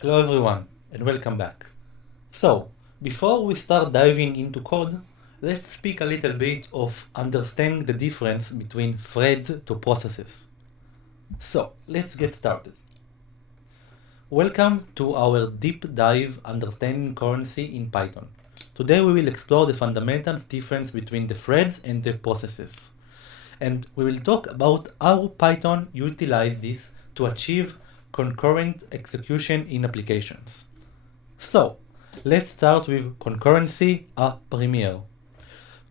Hello everyone and welcome back. So, before we start diving into code, let's speak a little bit of understanding the difference between threads to processes. So, let's get started. Welcome to our deep dive understanding currency in Python. Today we will explore the fundamental difference between the threads and the processes. And we will talk about how Python utilizes this to achieve concurrent execution in applications. So, let's start with concurrency a premiere.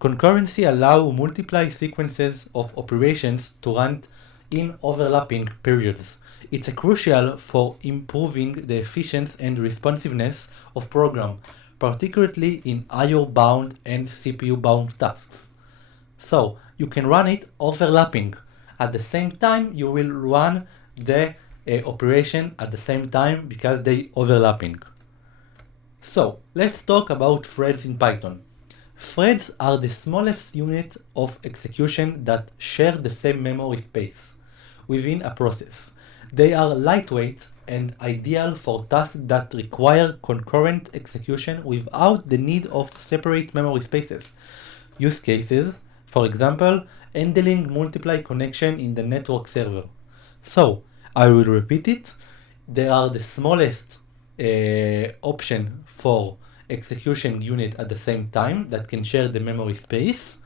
Concurrency allows multiple sequences of operations to run in overlapping periods. It's crucial for improving the efficiency and responsiveness of program, particularly in IO-bound and CPU-bound tasks. So you can run it overlapping. At the same time, you will run the operation at the same time because they overlapping. So let's talk about threads in Python. Threads are the smallest unit of execution that share the same memory space within a process. They are lightweight and ideal for tasks that require concurrent execution without the need of separate memory spaces. Use cases, for example, handling multiple connection in the network server. So, I will repeat it. They are the smallest option for execution unit at the same time that can share the memory space,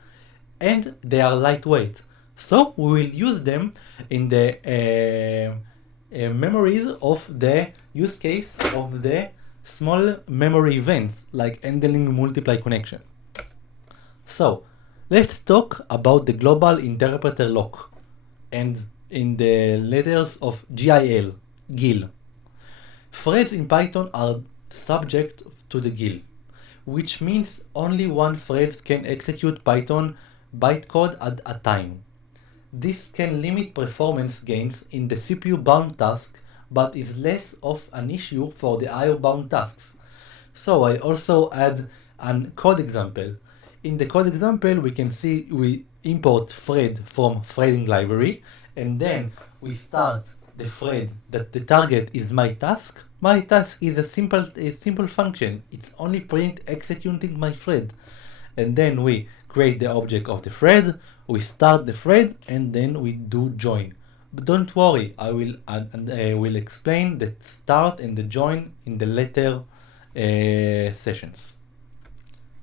and they are lightweight. So we will use them in the memories of the use case of the small memory events like handling multiple connection. So let's talk about the global interpreter lock and in the letters of GIL. Threads in Python are subject to the GIL, which means only one thread can execute Python bytecode at a time. This can limit performance gains in the CPU-bound task, but is less of an issue for the IO-bound tasks. So I also add a code example. In the code example, we can see we import thread from threading library, and then we start the thread that the target is my task. My task is a simple function. It's only print executing my thread. And then we create the object of the thread, we start the thread, and then we do join. But don't worry, I will explain the start and the join in the later sessions.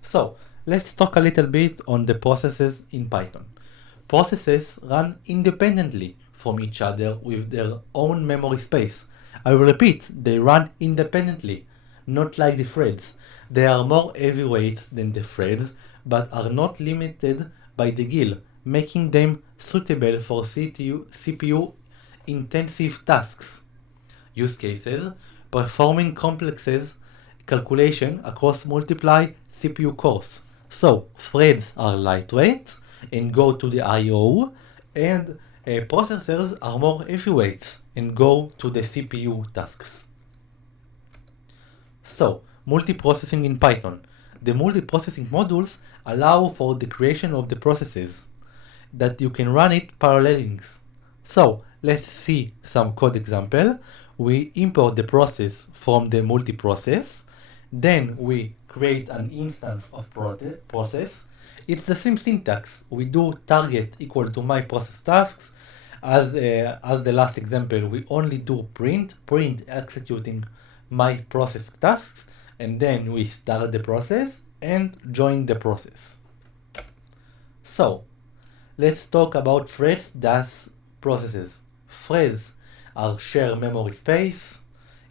So let's talk a little bit on the processes in Python. Processes run independently from each other with their own memory space. I will repeat, they run independently, not like the threads. They are more heavyweight than the threads, but are not limited by the GIL, making them suitable for CPU intensive tasks. Use cases, performing complexes calculation across multiple CPU cores. So threads are lightweight and go to the I/O, and processors are more heavyweight and go to the CPU tasks. So, multiprocessing in Python. The multiprocessing modules allow for the creation of the processes that you can run it paralleling. So, let's see some code example. We import the process from the multiprocess, then we create an instance of process. It's the same syntax. We do target equal to my process tasks. As the last example, we only do print executing my process tasks, and then we start the process and join the process. So, let's talk about threads as processes. Threads are shared memory space,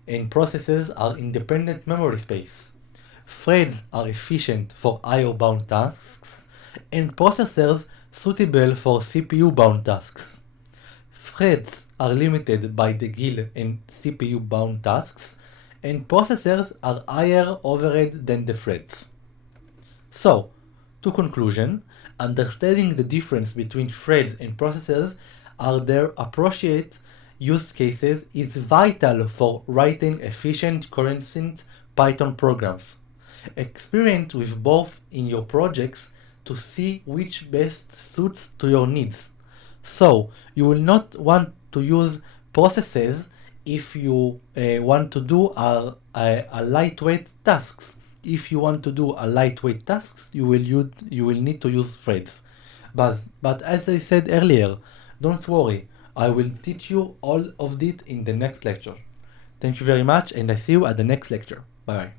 and processes are independent memory space. Threads are efficient for IO-bound tasks, and processors suitable for CPU-bound tasks. Threads are limited by the GIL and CPU-bound tasks, and processors are higher overhead than the threads. So, to conclusion, understanding the difference between threads and processors are their appropriate use cases is vital for writing efficient concurrent Python programs. Experiment with both in your projects to see which best suits to your needs. So, you will not want to use processes if you want to do a lightweight tasks. If you want to do a lightweight tasks, you will need to use threads. But as I said earlier, don't worry, I will teach you all of it in the next lecture. Thank you very much, and I see you at the next lecture. Bye bye.